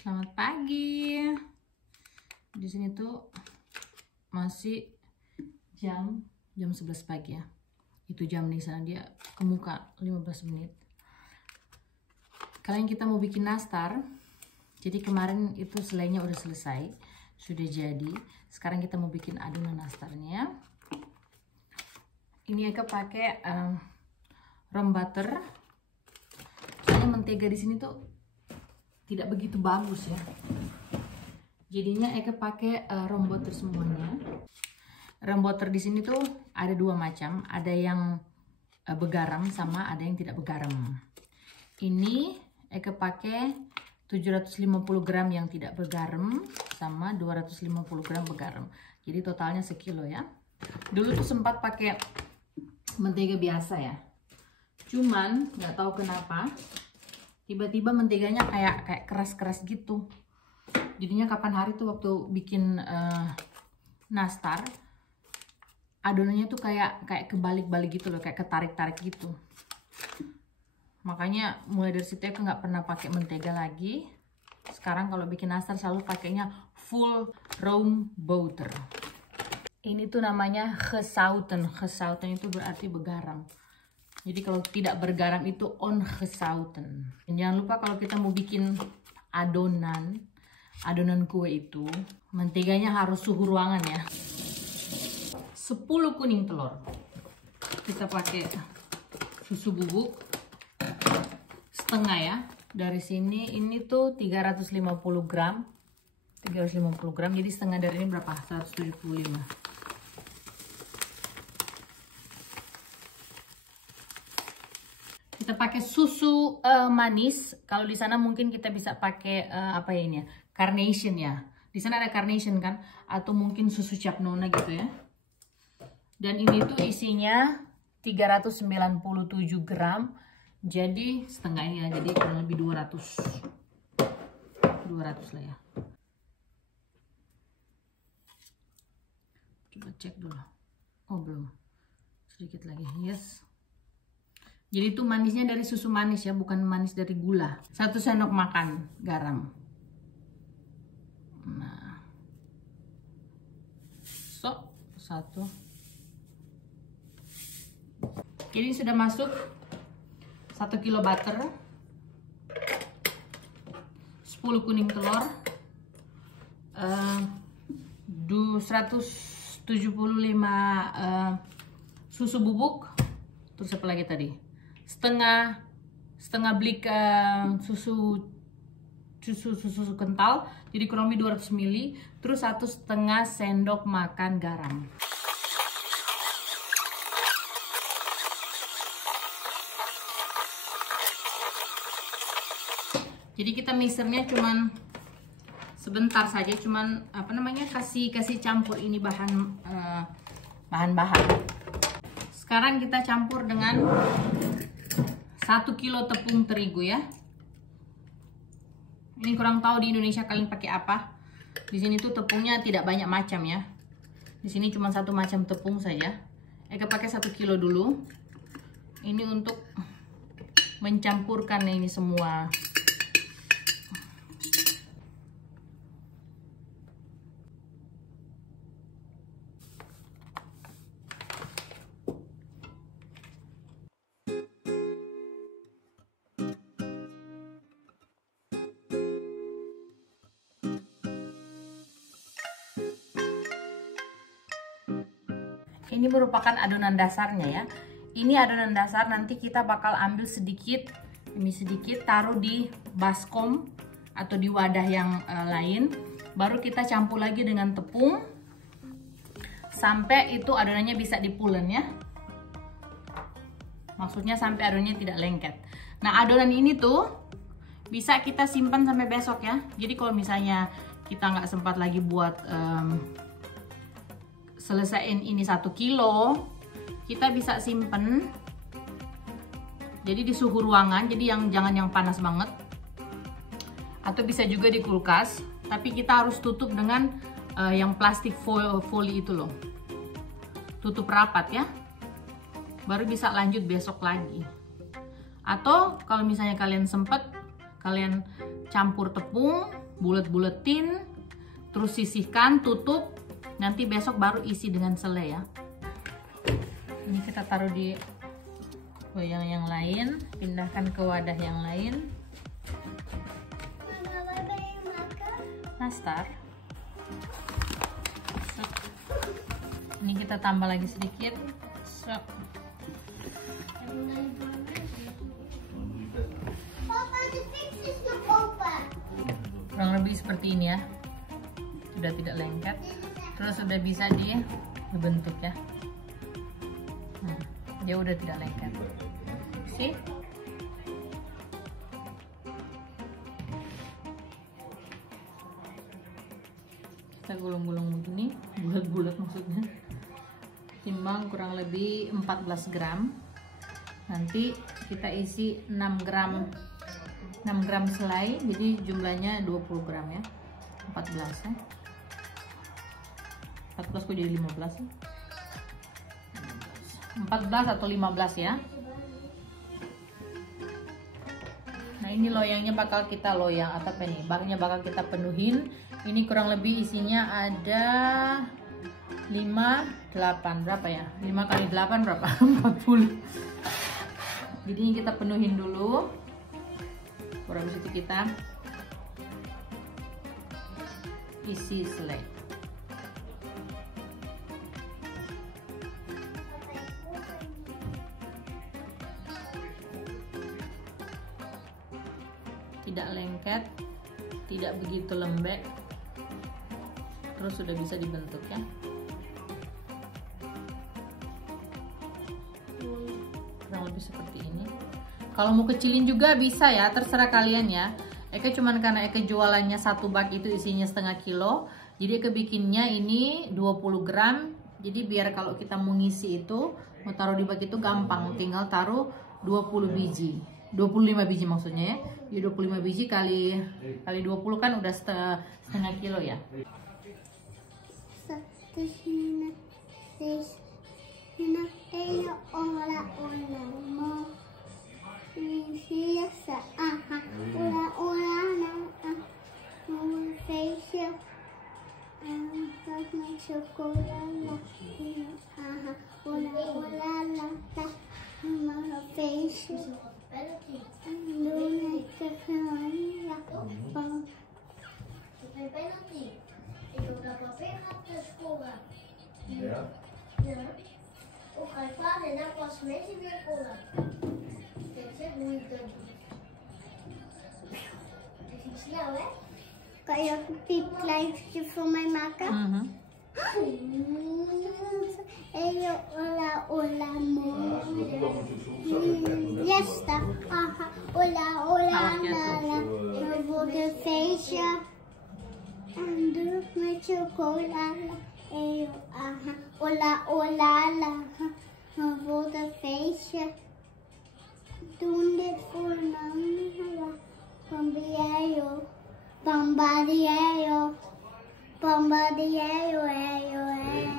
Selamat pagi. Di sini tuh masih jam 11 pagi ya. Itu jam di sana dia ke muka 15 menit. Kalian kita mau bikin nastar. Jadi kemarin itu selainya udah selesai, sudah jadi. Sekarang kita mau bikin adonan nastarnya. Ini Eka pakai rum butter. Soalnya mentega di sini tuh tidak begitu bagus ya. Jadinya Eka pakai rum butter semuanya. Rum butter di sini tuh ada dua macam, ada yang bergaram sama ada yang tidak bergaram. Ini Eka pakai 750 gram yang tidak bergaram sama 250 gram bergaram. Jadi totalnya sekilo ya. Dulu tuh sempat pakai mentega biasa ya. Cuman nggak tahu kenapa tiba-tiba menteganya kayak keras-keras gitu. Jadinya kapan hari tuh waktu bikin nastar, adonannya tuh kayak kebalik-balik gitu loh, kayak ketarik-tarik gitu. Makanya mulai dari situ aku nggak pernah pakai mentega lagi. Sekarang kalau bikin nastar selalu pakainya full rum butter. Ini tuh namanya gezouten. Gezouten itu berarti bergaram. Jadi kalau tidak bergaram itu ongezouten. Dan jangan lupa kalau kita mau bikin adonan kue itu, menteganya harus suhu ruangan ya. 10 kuning telur. Kita pakai susu bubuk setengah ya. Dari sini ini tuh 350 gram. 350 gram, jadi setengah dari ini berapa? 175. Kita pakai susu manis. Kalau di sana mungkin kita bisa pakai apa ya ini ya? Carnation ya. Di sana ada carnation kan? Atau mungkin susu cap nona gitu ya. Dan ini tuh isinya 397 gram. Jadi setengah ini ya. Jadi kurang lebih 200 lah ya. Coba cek dulu. Oh belum. Sedikit lagi. Yes. Jadi itu manisnya dari susu manis ya, bukan manis dari gula. 1 sendok makan garam. Nah. So, 1. Jadi sudah masuk 1 kilo butter. 10 kuning telur. 175 susu bubuk. Terus apa lagi tadi? setengah blik susu kental, jadi kurang lebih 200 ml, terus 1,5 sendok makan garam. Jadi kita mixernya cuman sebentar saja, cuman apa namanya, kasih campur ini bahan-bahan. Sekarang kita campur dengan 1 kilo tepung terigu ya. Ini kurang tahu di Indonesia kalian pakai apa. Di sini tuh tepungnya tidak banyak macam ya. Di sini cuma satu macam tepung saja. Eka pakai 1 kilo dulu. Ini untuk mencampurkan ini semua. Ini merupakan adonan dasarnya ya. Ini adonan dasar, nanti kita bakal ambil sedikit, ini sedikit taruh di baskom atau di wadah yang lain. Baru kita campur lagi dengan tepung sampai itu adonannya bisa dipulen ya. Maksudnya sampai adonannya tidak lengket. Nah, adonan ini tuh bisa kita simpan sampai besok ya. Jadi kalau misalnya kita nggak sempat lagi buat selesaiin ini 1 kilo, kita bisa simpen jadi di suhu ruangan, jadi jangan yang panas banget, atau bisa juga di kulkas, tapi kita harus tutup dengan yang plastik foil itu loh, tutup rapat ya, baru bisa lanjut besok lagi. Atau kalau misalnya kalian sempet, kalian campur tepung bulet-buletin, terus sisihkan, tutup. Nanti besok baru isi dengan selai ya. Ini kita taruh di loyang yang lain, pindahkan ke wadah yang lain. Nastar. Ini kita tambah lagi sedikit. Kurang lebih seperti ini ya. Sudah tidak lengket. Terus sudah bisa dibentuk ya. Dia udah tidak lengket. See? Kita gulung-gulung begini, bulat-bulat maksudnya. Timbang kurang lebih 14 gram. Nanti kita isi 6 gram selai, jadi jumlahnya 20 gram ya. 14 ya. 14 kok jadi 15 ya? 14 atau 15 ya. Nah ini loyangnya bakal kita loyang atau apa nih? Baknya bakal kita penuhin. Ini kurang lebih isinya ada 5, 8 berapa ya? 5 kali 8 berapa? 40. Jadi ini kita penuhin dulu. Kurang lebih itu kita isi selai. Tidak lengket, tidak begitu lembek, terus sudah bisa dibentuk ya. Kurang lebih seperti ini. Kalau mau kecilin juga bisa ya, terserah kalian ya. Eke cuman karena Eke jualannya satu bak itu isinya setengah kilo, jadi Eke bikinnya ini 20 gram. Jadi biar kalau kita mau ngisi itu, mau taruh di bak itu gampang, tinggal taruh 20 biji. 25 biji maksudnya ya. Ya 25 biji kali 20 kan udah setengah kilo ya. Ja. Ja. Och hij vader dat was mensen weer cola. Dit is hoe ik dat doe. Het is snel hè? Kan je ook een piepkleintje voor mij maken? Eyo, hola, hola, mo. Jesta, aha, hola, hola, la, la. We worden een feestje. En doe met chocolade. Eyo, aha, hola, hola, la. We worden een feestje. Doen dit voor mama. Bambiayo, bambadiayo. Bambadiayo, ayo, ayo.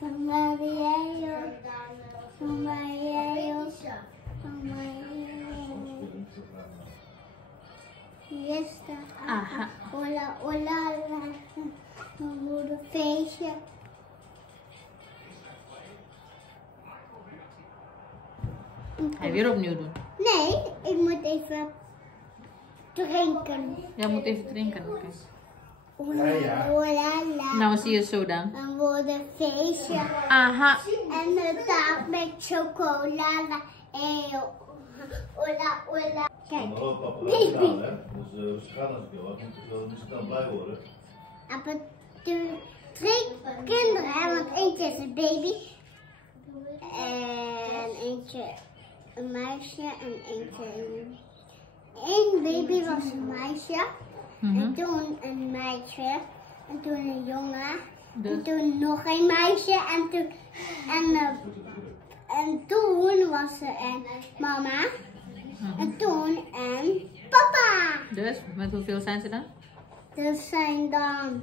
Bambadiayo, bambadiayo, bambadiayo. Jesta, aha, hola, hola, la. We worden een feestje. Ga je weer opnieuw doen? Nee, ik moet even drinken. Ja, moet even drinken. Oké. Hola, hola, la. Nou, zie je zo dan. We worden een feestje. Aha. En een taart met chocolade. Eyo. Hola, hola. Kijk, baby. Dus ze gaan als ik wil, want ze kan blij worden. Maar drie kinderen, hè, want eentje is een baby. En eentje een meisje en eentje een... Eén baby was een meisje. En toen een meisje. En toen een jongen. En toen nog een meisje. En toen was er een mama. En toen een papa. Dus, met hoeveel zijn ze dan? Dat zijn dan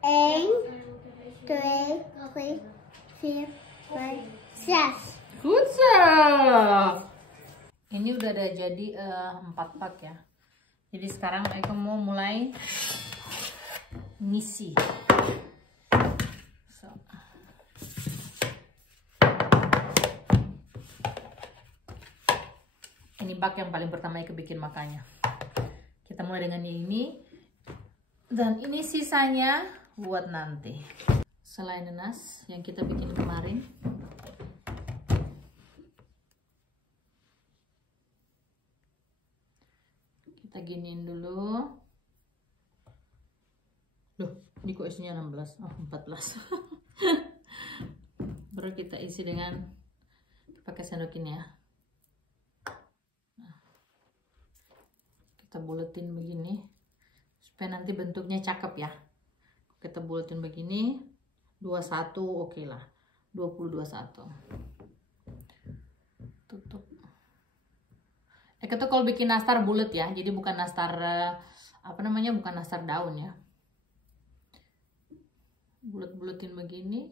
1, 2, 3, 4, 5, 6. Goed zo. Ini udah ada jadi 4 pak ya. Jadi sekarang aku mau mulai ngisi. So. Ini bak yang paling pertama aku bikin makanya. Kita mulai dengan ini. Dan ini sisanya buat nanti. Selai nanas yang kita bikin kemarin. Kita giniin dulu. Loh, ini kok isinya 16? Oh, 14. Baru kita isi dengan pakai sendok ini ya. Nah, kita buletin begini supaya nanti bentuknya cakep ya. Kita buletin begini, 21 oke lah. 20-21. Tutup. Kita kalau bikin nastar bulat ya, jadi bukan nastar apa namanya, bukan nastar daun ya. Bulat-bulatin begini,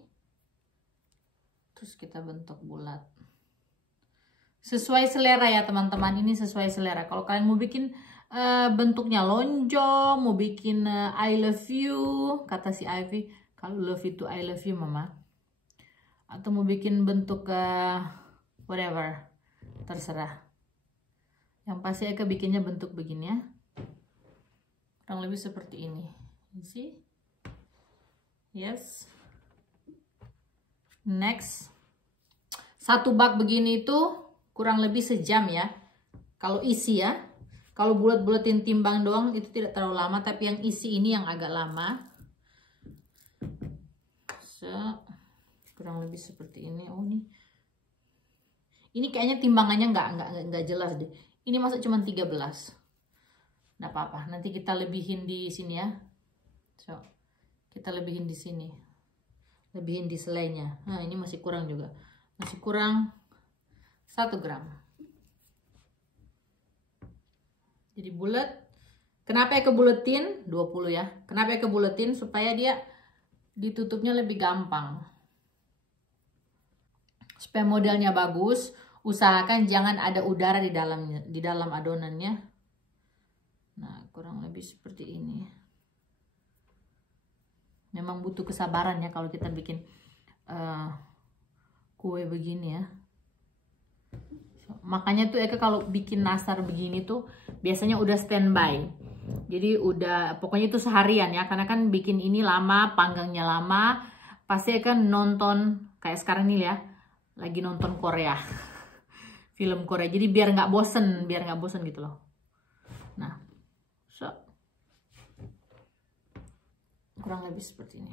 terus kita bentuk bulat. Sesuai selera ya teman-teman, ini sesuai selera. Kalau kalian mau bikin bentuknya lonjong, mau bikin I love you, kata si Ivy, kalau love itu I love you mama. Atau mau bikin bentuk whatever, terserah. Yang pasti Eka bikinnya bentuk begini ya. Kurang lebih seperti ini. See? Yes. Next. Satu bak begini itu kurang lebih sejam ya. Kalau isi ya. Kalau bulat-bulatin timbang doang itu tidak terlalu lama. Tapi yang isi ini yang agak lama. So, kurang lebih seperti ini. Oh nih. Ini kayaknya timbangannya nggak jelas deh. Ini masuk cuma 13. Nggak apa-apa. Nanti kita lebihin di sini ya. So, kita lebihin di sini. Lebihin di selainya. Nah, ini masih kurang juga. Masih kurang 1 gram. Jadi bulat. Kenapa ya kebuletin? 20 ya. Kenapa ya kebuletin? Supaya dia ditutupnya lebih gampang. Supaya modelnya bagus. Usahakan jangan ada udara di dalam adonannya. Nah, kurang lebih seperti ini. Memang butuh kesabaran ya kalau kita bikin kue begini ya. Makanya tuh Eka kalau bikin nastar begini tuh biasanya udah standby. Jadi udah pokoknya itu seharian ya. Karena kan bikin ini lama, panggangnya lama. Pasti Eka nonton kayak sekarang nih ya. Lagi nonton Korea. Film Korea, jadi biar nggak bosen gitu loh. Nah, so kurang lebih seperti ini.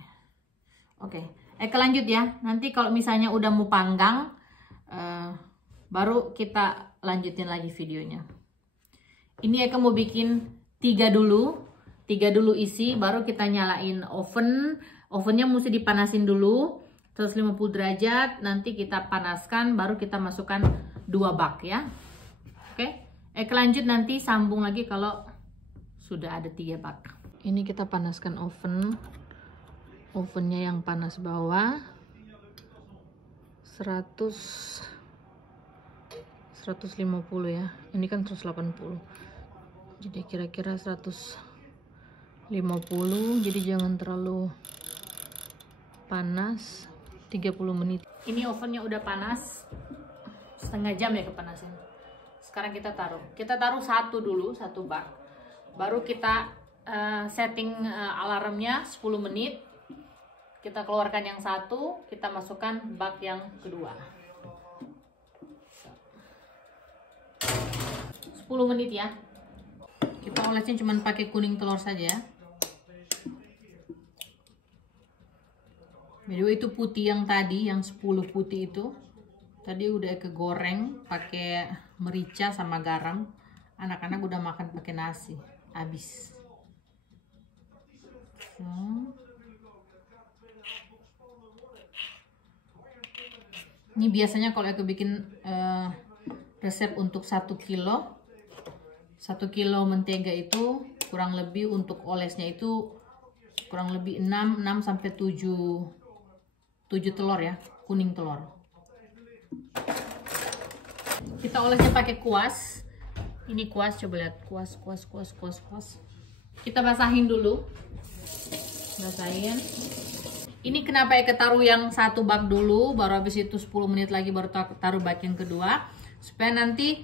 Oke, Eka lanjut ya. Nanti kalau misalnya udah mau panggang, baru kita lanjutin lagi videonya. Ini Eka mau bikin 3 dulu isi, baru kita nyalain oven. Ovennya mesti dipanasin dulu, 150 derajat. Nanti kita panaskan, baru kita masukkan 2 bak ya. Oke, Eka lanjut nanti sambung lagi kalau sudah ada 3 bak. Ini kita panaskan ovennya yang panas bawah 150 ya. Ini kan 180. Jadi kira-kira 150. Jadi jangan terlalu panas. 30 menit. Ini ovennya udah panas. Setengah jam ya kepanasin. Sekarang kita taruh 1 dulu, 1 bak. Baru kita setting alarmnya 10 menit. Kita keluarkan yang 1, kita masukkan bak yang kedua. 10 menit ya. Kita olesnya cuma pakai kuning telur saja ya. Jadi itu putih yang tadi, yang 10 putih itu. Tadi udah kegoreng pakai merica sama garam. Anak-anak udah makan pakai nasi. Habis. Ini biasanya kalau aku bikin resep untuk 1 kilo. 1 kilo mentega itu kurang lebih untuk olesnya itu kurang lebih 6 sampai 7 telur ya, kuning telur. Kita olesnya pakai kuas. Ini kuas, coba lihat, kuas. Kita basahin dulu. Basahin. Ini kenapa Eka taruh yang 1 bak dulu, baru habis itu 10 menit lagi baru taruh bak yang kedua, supaya nanti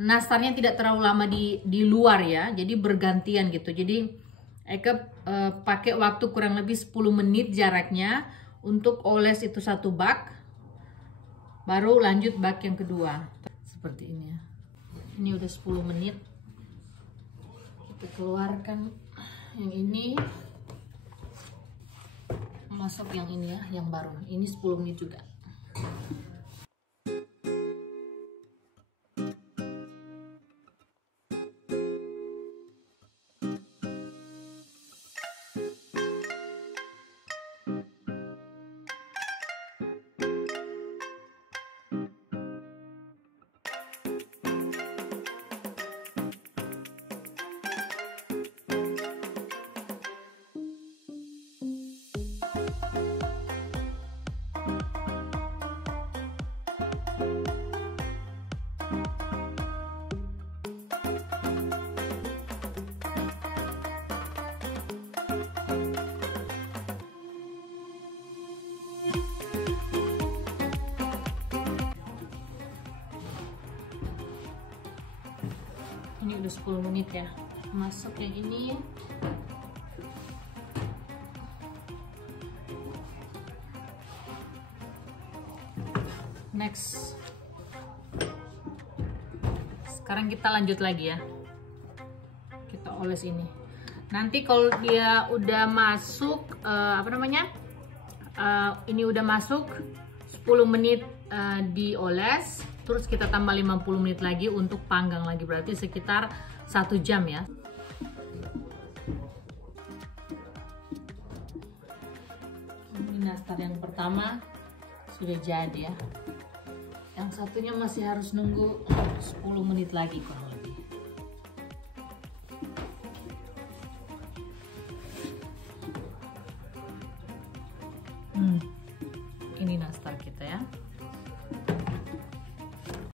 nastarnya tidak terlalu lama di luar ya. Jadi bergantian gitu. Jadi Eka pakai waktu kurang lebih 10 menit jaraknya untuk oles itu 1 bak. Baru lanjut bak yang kedua. Seperti ini ya. Ini udah 10 menit. Kita keluarkan yang ini. Masuk yang ini ya, yang baru. Ini 10 menit juga. Ini udah 10 menit ya. Masuk yang ini. Next. Sekarang kita lanjut lagi ya. Kita oles ini. Nanti kalau dia udah masuk ini udah masuk 10 menit dioles, terus kita tambah 50 menit lagi untuk panggang lagi, berarti sekitar 1 jam ya. Ini nastar yang pertama sudah jadi ya. Yang satunya masih harus nunggu 10 menit lagi kok.